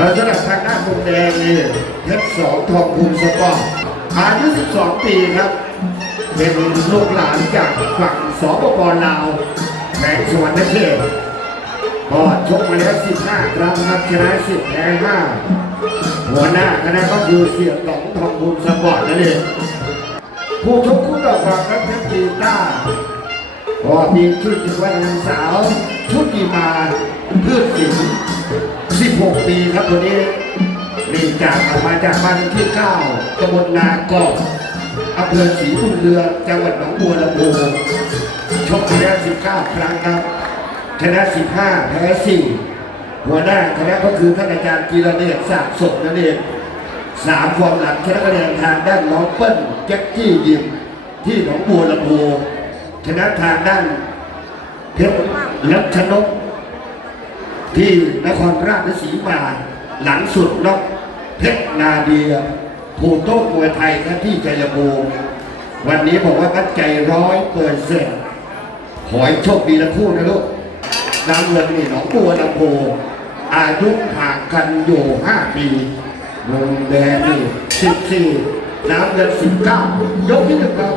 สำหรับทางด้านมุมแดงนี่เพชรสองทองภูมิสปอร์ตอายุ 12 ปีครับ เป็นลูกหลานจากฝั่งสปปลาวแข่งสวรรค์เขตก็ชกมาแล้ว 15 ครั้งครับชนะ10แพ้5หัวหน้าคณะก็คือเสียต๋องทองภูมิสปอร์ตนั่นเองผู้ชกคู่ต่อมาครับเพชรจีต้าก็มีชื่อจริงว่านางสาวชุติมาพืชสิน 16 ปีครับตัวนี้นี่จากออกมาจากบ้านเลขที่ 9ตำบลนากอกอำเภอศรีบุญเรือ จังหวัดหนองบัวลำพูชกมาแล้ว19 ครั้งครับชนะ 15 แพ้ 4 หัวหน้าคณะก็คือท่านอาจารย์กีรเดชสะสมนั่นเองสามฟอร์มหลังชนะคะแนนทางด้านน้องเปิ้ลแจ็คกี้ยิมที่หนองบัวลำพูชนะทางด้านเพชรรัชนก ที่นครราชสีมาหลังสุดนกเพชรนาเดียภูโต้มวยไทยครับที่ชัยภูมิวันนี้บอกว่ามั่นใจร้อยเปอร์เซ็นต์ขอให้โชคดีทั้งคู่นะลูกน้ำเงินนี่หนองบัวลำพูอายุห่างกันอยู่ห้าปีวงแดงนี่สิบสี่น้ำเงินสิบเก้ายกที่หนึ่งครับ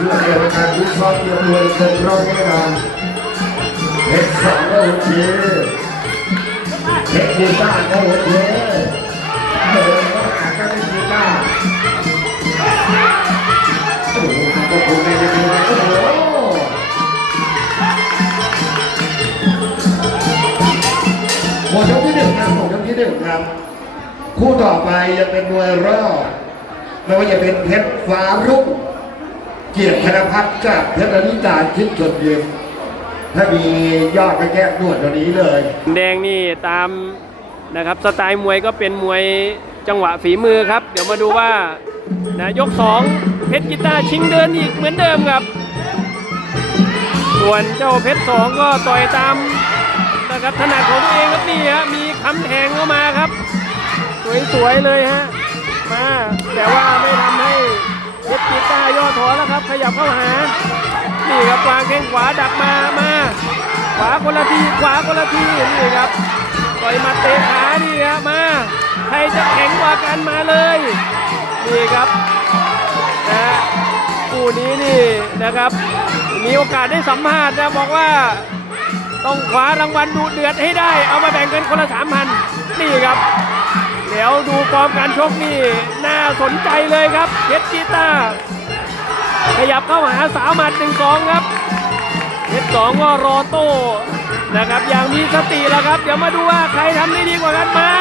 เพื่อเกี่ยวกับการวิเคราะห์เกี่ยวกับเกินร้อยแน่นอนเพชรสองก็โอเคเพชรกีตาร์ก็โอเคเออก็อาจจะเป็นกีตาร์โอ้โหก็คงไม่ได้ดูนะโอ้โหหมดยกที่หนึ่งครับหมดยกที่หนึ่งครับ คู่ต่อไปจะเป็นมวยรอบไม่ว่าจะเป็นเพชรฟ้ารุ่ง เกียรติธนพัฒน์กับเพชรนิตาชิดชนเย็นถ้ามียอดไปแก้นวดตัวนี้เลย แดงนี่ตามนะครับสไตล์มวยก็เป็นมวยจังหวะฝีมือครับ เดี๋ยวมาดูว่านะยกสองเพชรกีตาร์ชิงเดินอีกเหมือนเดิมครับ ส่วนเจ้าเพชรสองก็ต่อยตามนะครับถนัดของตัวเองครับนี่ฮะมีคำแทงเข้ามาครับ สวยๆเลยฮะมาแต่ว่าไม่ทำให้ เพชรกีตาย่อถอแล้วครับขยับเข้าหา นี่ครับวางแข้งขวาดักมามาขวาคนละทีขวาคนละทีนี่ครับต่อยมาเตะขานี่ครับมาใครจะแข็งกว่ากันมาเลยนี่ครับนะฮะคู่นี้นี่นะครับมีโอกาสได้สัมภาษณ์นะบอกว่าต้องคว้ารางวัลดูเดือดให้ได้ เอามาแบ่งกันคนละสามพันนี่ครับ เดี๋ยวดูฟอร์มการชกนี่ น่าสนใจเลยครับเพชรกีตาขยับเข้าหาสาวหมัดหนึ่งสองครับเพชรสองก็รอโต้นะครับอย่างมีสติแล้วครับ เดี๋ยวมาดูว่าใครทำได้ดีกว่ากันมา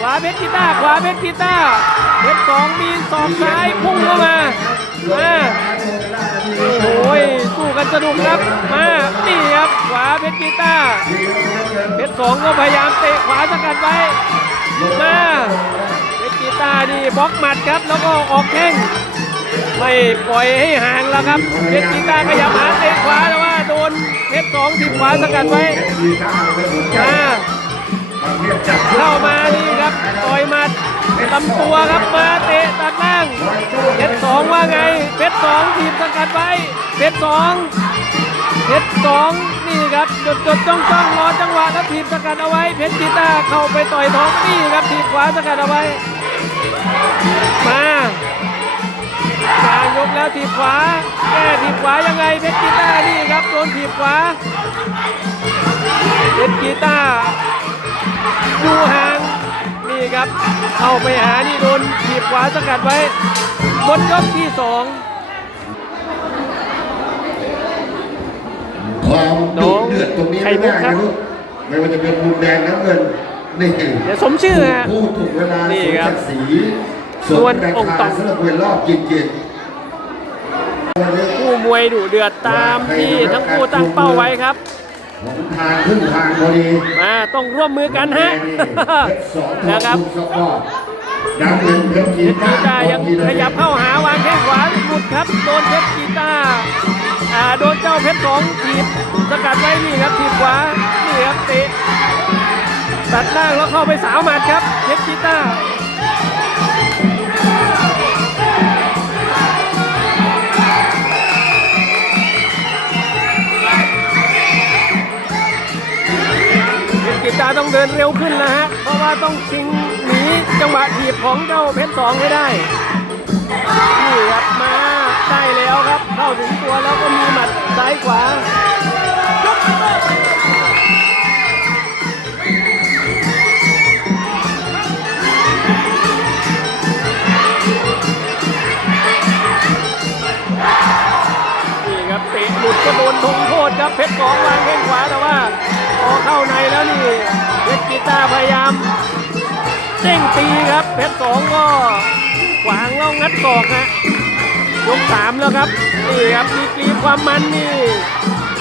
ขวาเพชรกีตาขวาเพชรกีตาเพชรสองมีสองซ้ายพุ่งเข้ามามาโอ้โหสู้กันสนุกครับมานี่ครับขวาเพชรกีตาเพชรสองก็พยายามเตะขวาสกัดไว้ มาเพชรกีตาร์นี่บล็อกหมัดครับ แล้วก็ออกแข้งไม่ปล่อยให้ห่างแล้วครับเพชรกีตาร์ขยับหาเตะขวาแต่ว่าโดนเพชรสองทีบขวาสกัดไว้มาเข้ามานี่ครับต่อยหมัดลำตัวครับมาเตะตัดล่างเพชรสองว่าไงเพชรสองทีบสกัดไว้เพชรสอง เพชรสองนี่ครับจดจดจ้องจ้องรอจังหวะแล้วทีบสกัดเอาไว้ เพชรกีตาเข้าไปต่อยท้องนี่ครับทีบขวาสกัดเอาไว้ มากางยกแล้วทีบขวาแก้ทีบขวายังไงเพชรกีตานี่ครับโดนทีบขวาเพชรกีตาร์อยู่ห่างนี่ครับ เข้าไปหานี่โดนทีบขวาสกัดไว้บนยกที่สอง ความดุเดือดตรงนี้ไม่ได้นะลูกไม่ว่าจะเป็นมุมแดงน้ำเงินนี่เดี๋ยวสมชื่อฮะพูดถูกเวลานี่สมครับศักดิ์ศรีสส่ววนนองค์ต่ต่าองสำหรับเวลรอบกินกินคู่มวยดุเดือดตามที่ทั้งคู่ตั้งเป้าไว้ครับผมทางขึ้นทางพอดีมาต้องร่วมมือกันฮะเพชรสองทองนะครับคุณสปอร์ตดังเงินเพชรกีเพชรตากีร์ตาร์ยังขยับเข้าหาวางแข้งขวาหลุดครับโดนเพชรกีตาร์ อ่าโดนเจ้าเพชรสองถีบสกัดไว้นี่ครับถีบขวานี่ครับเตะตัดล่างแล้วเข้าไปสาวหมัดครับเพชรกีตาเพชรกีตาต้องเดินเร็วขึ้นนะฮะ เพราะว่าต้องชิงหนีจังหวะถีบของเจ้าเพชรสองให้ได้ นี่ครับ ได้แล้วครับ เข้าถึงตัวแล้วก็มีหมัดซ้ายขวานี่ครับเตะหลุดก็โดนทงโทษครับเพชรสองวางแข้งขวาแต่ว่าพอเข้าในแล้วนี่เพชรกีตาร์พยายามเด้งตีครับเพชรสองก็ขวางแล้วงัดศอกฮะ ยกสามแล้วครับนี่ครับดีกรีความมันนี่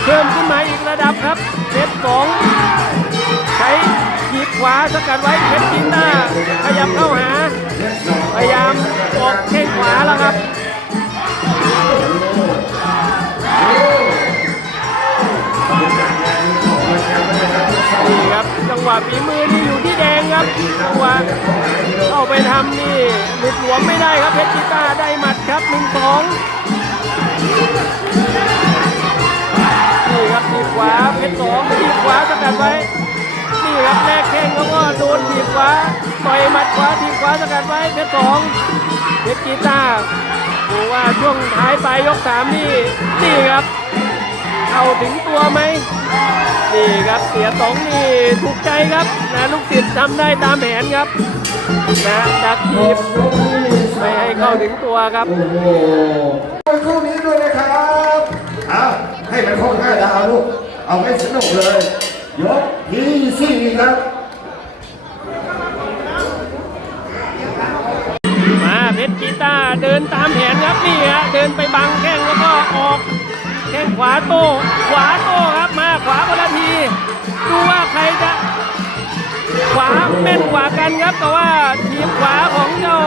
เพิ่มขึ้นมาอีกระดับครับเพชรสองใช้ขีดขวาสกัดไว้เพชรกีตาขยับเข้าหา พยายามออกแข้งขวาแล้วครับนี่ครับ จังหวะฝีมือนี่อยู่ที่แดงครับจังหวะเข้าไปทำนี่หลุดหลวมไม่ได้ครับเพชรกีตาร์ได้หมัดครับหนึ่งสองนี่ครับทีขวาเพชรสองทีขวาสกัดไว้นี่ครับแรกแข้งแล้วก็โดนทีขวาต่อยหมัดขวาทีขวาสกัดไว้เพชรสองเพชรกีตาร์ดูว่าช่วงท้ายไปยยกสามนี่นี่ครับเข้าถึงตัวไหม นี่ครับเสียตองนี่ถูกใจครับนะลูกศิษย์ทำได้ตามแผนครับนะดักทีบไม่ให้เข้าถึงตัวครับ โอ้โหคู่นี้ด้วยนะครับเอาให้มันครบห้าดาวลูก เอาให้สนุกเลย ยกที่สี่ครับ มาเพชรกีตาร์เดินตามแผนครับนี่ฮะเดินไปบังแข้งแล้วก็ออกแข้งขวาโต้ขวาโต้ครับ ขวาคนละที ดูว่าใครจะ ขวาแม่นกว่ากันครับแต่ว่าทีมขวาของเจ้า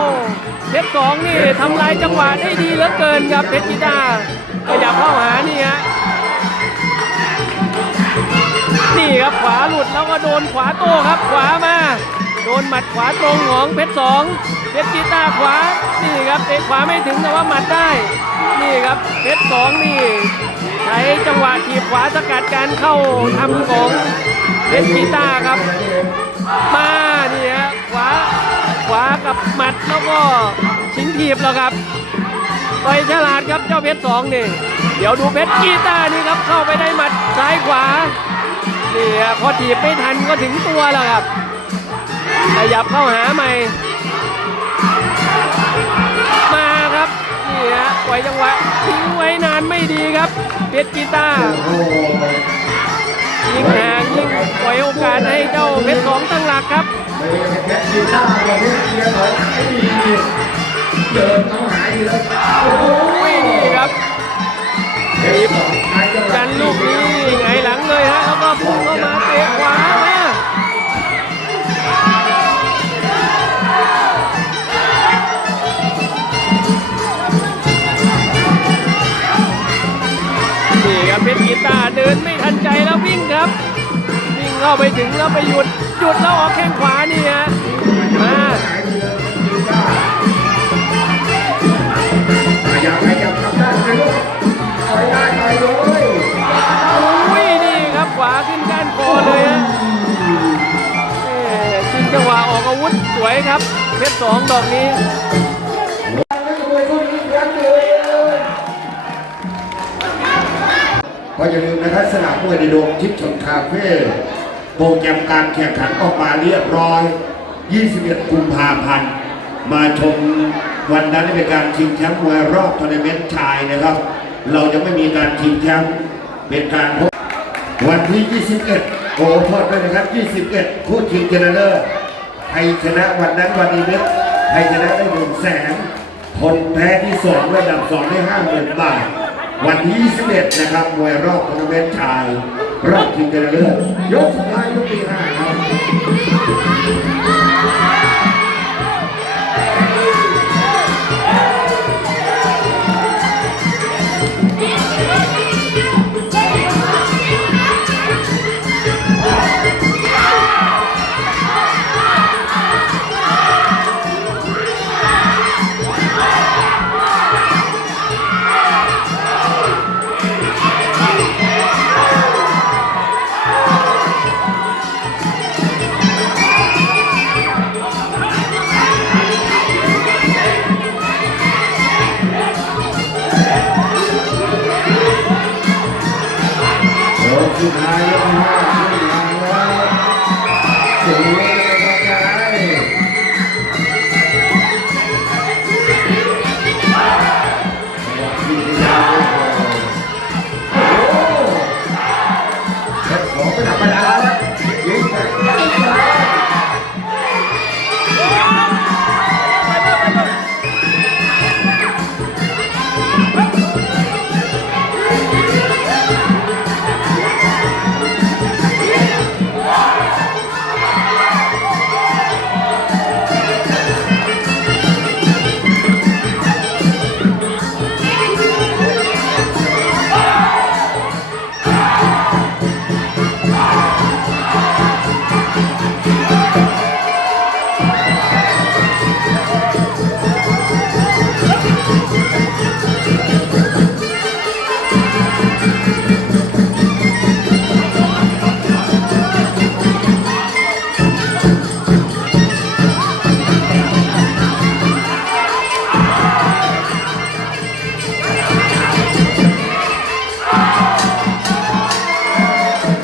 เพชรสองนี่ทำลายจังหวะได้ดีเหลือเกินครับเพชรกีตาร์ขยับเข้าหานี่ฮะนี่ครับขวาหลุดแล้วก็โดนขวาโต้ครับขวามา โดนหมัดขวาตรงของเพชรสองเพชรกีตาร์ขวา นี่ครับเตะขวาไม่ถึงแต่ว่าหมัดได้ นี่ครับเพชรสองนี่ ใช้จังหวะถีบขวาสกัดการเข้าทำของเพชรกีตาร์ครับ มานี่ฮะขวาขวากับหมัดแล้วก็ชิงถีบแล้วครับไปฉลาดครับเจ้าเพชรสองนี่เดี๋ยวดูเพชรกีตานี่ครับเข้าไปได้หมัดซ้ายขวานี่ฮะพอถีบไม่ทันก็ถึงตัวแล้วครับขยับเข้าหาใหม่มาครับนี่ฮะปล่อยจังหวะทิ้งไว้นานไม่ดีครับ เพชรกีตาร์โอ้โหยิ่งห่างยิ่งปล่อยโอกาสให้เจ้าเพชรสองตั้งหลักครับไม่ได้แค่กีตาร์แบบนี้เกียร์ของไอ้นี่เดินเข้าหาอีกแล้วโอ้โหโอ้ยนี่ครับ ใจแล้ววิ่งครับ วิ่งเข้าไปถึงแล้วไปหยุด หยุดแล้วออกแข้งขวานี่ฮะมาอยากใครอยากทำได้ไหมลูกเอาให้ได้ไปเลยอุ้ยนี่ครับขวาขึ้นก้านคอเลยฮะชิงจังหวะออกอาวุธสวยครับเพชรสองดอกนี้ อย่าลืมนะครับสนามมวยในโดมทิพย์ชนคาเฟ่โปรแกรมการแข่งขันออกมาเรียบร้อย 21 กุมภาพันธ์มาชมวันนั้นเป็นการชิงแชมป์มวยรอบทัวร์นาเมนต์ชายนะครับ เรายังไม่มีการชิงแชมป์เป็นการพบวันที่ 21โอ้โทษด้วยนะครับ 21 คู่ชิงชนะเลิศใครชนะวันนั้นวันนี้เนี่ยใครชนะได้หนึ่งแสนคนแพ้ที่สองระดับสองได้ห้าหมื่นบาท วันที่21นะครับมวยรอบทัวร์นาเมนต์ชาย รอบชิงชนะเลิศยกสุดท้ายยกที่ห้าครับ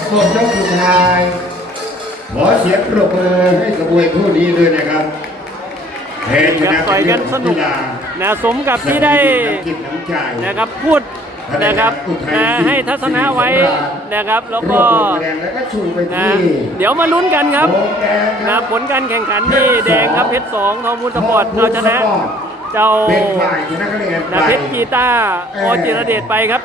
หมดยกสุดท้ายขอเสียงปรบมือให้กระบวยคู่นี้ด้วยนะครับแพ้ชครันะบต่อยกันสนุกกีฬา นะสมกับที่ได้นะครับพูดนะครับนะให้ทัศนะไว้นะครับแล้วก็นะเดี๋ยวมาลุ้นกันครับนะผลการแข่งขันนี่แดงครับเพชรสองทองมูลสปอร์ตเราชนะ เจ้าเป็นะเพชรกีตาร์โอจิรเดชไปครับ